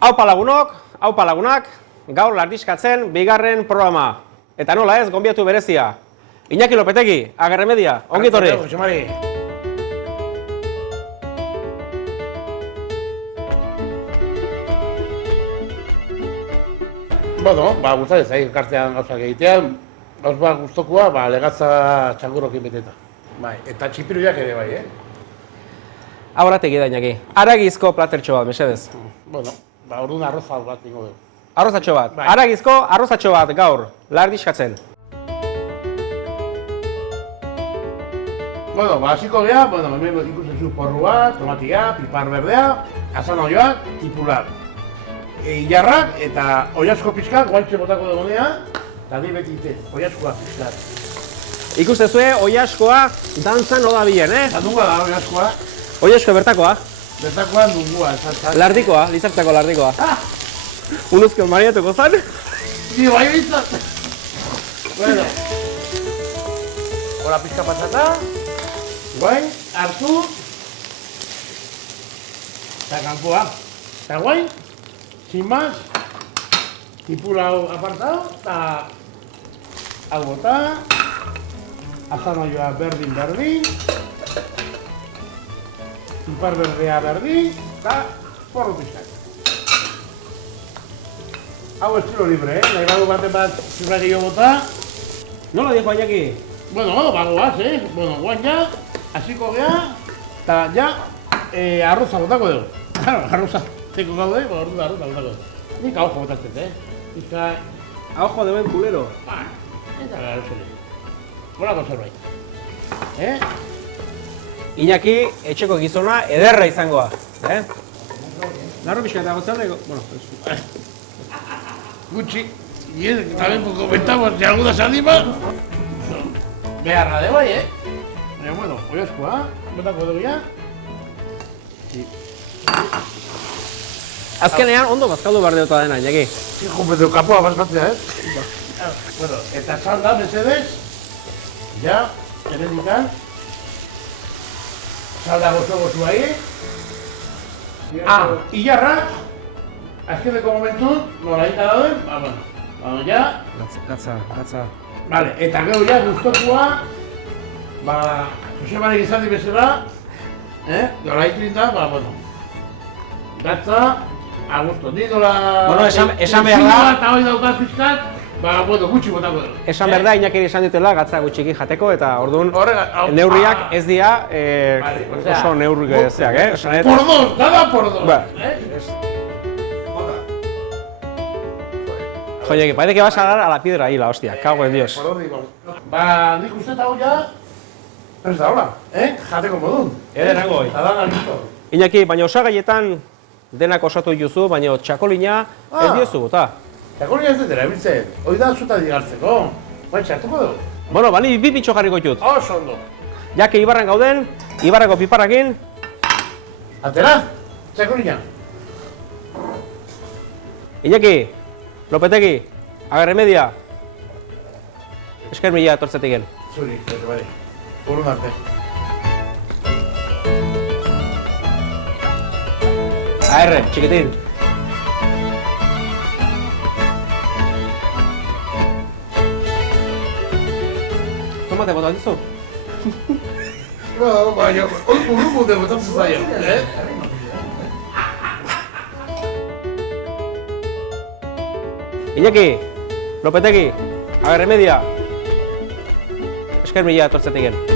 Aupa lagunak, gaur lardiskatzen bigarren programa. Eta nola ez, gonbiatu berezia. Iñaki Lopetegi, Agerremedia, ongi etorri. Bueno, gustatzen zait elkartean gauzak egitean, gauz gustokoa, legatza txangurrokin beteta. Bai, eta txipiruak ere bai, Ahorategi da, Iñaki. Aragizko platertxo bat, mesedez. Bueno, orduan arroza bat ingo dugu. Arrozatxo bat. Bai. Aragizko arrozatxo bat gaur, lardiskatzen. Bueno, hasiko gea, hemen ikusten zu porrua, tomatia, pipar berdea, azanoioak, tipular. Ilarrak eta oiazko pizkak, guaitxe botako dugunea, eta di beti ite, oiazkoa pizkak. Ikusten zue, oiaskoa dantzan odabilen, Zandunga da oiazkoa, Oiasko bertakoa, bertakoan dungua, zantzat. lardikoa, lizartako lardikoa. Unuzkio mariatuko zan. Dio, bai bintzat! Bueno. Hora pizka pasata. Guain, hartu. Eta kanpoa. Eta guain, sin más, tipula hau apartado, eta hau bota. Azanoioa berdin. Pipar berdea berdin, eta porro pizkak. Hau estilo libre, nahi badu baten bat zirra gehiago bota. Nola dijo, Iñaki? Bueno, bagoaz, guain ja, hasiko gea, eta ja, arroza botako dugu. Claro, arroza teko gaude, orduan arroza botako dugu. Nik hau jo botatzen, Pizka... Ahojo de buen kulero. Eta gara zure. Horako zerbait. Iñaki, etxeko gizona ederra izangoa. Larro pixka eta gozalde, bueno, Gutxi, y también pues comentamos si alguna se anima. Beharra de bai, Baina, bueno, oiazkoa, botako dugu ya. Azkenean, ondo bazkaldu behar deuta dena, Iñaki. Hijo, medio kapoa bazkatzea, Bueno, eta salda, mesedez, ja, hemendikan, salda gozo ahí. Ilarrak, azkeneko momentun, nola egin dauden, bueno, ja. Gatza. Vale, eta gero ja, guztokua, Josebari gizaldi bezala, nola egin da, bueno, gatza, a gusto, ni nola... Bueno, esan behar da... Eta hori daukat pizkat, bueno, gutxi botako dugu. Esan behar da, Iñaki esan dutela gatza gutxiki jateko, eta orduan neurriak ez dira oso neurri gezeak, Por dos, nada por dos. Joder, que parece que vas a dar a la piedra ahí, la hostia, cago en Dios. Nik uste eta hau ja, ez da hola, jateko modun. Ederango, Eta da listo. Iñaki, baina osagaietan denak osatu dituzu, baina txakolina ez diozu bota. Txakolina ez dut erabiltzen, hori da zuta digartzeko. Bai, txartuko dugu. Bueno, bani, bi pitxo jarriko ditut. Oso ondo. Jake Ibarran gauden, Ibarrako piparrakin. Atera, txakolina. Iñaki, Lopetegi, Agerremedia. Esker mila etortzetik gen. Zuri, bai. Urrun arte. Aherre, txikitin. Tomate bota dizu? Baina, urrun munde botatzen zaio, Iñaki, Lopetegi, Agerremedia. Esker mila etortzetik gen.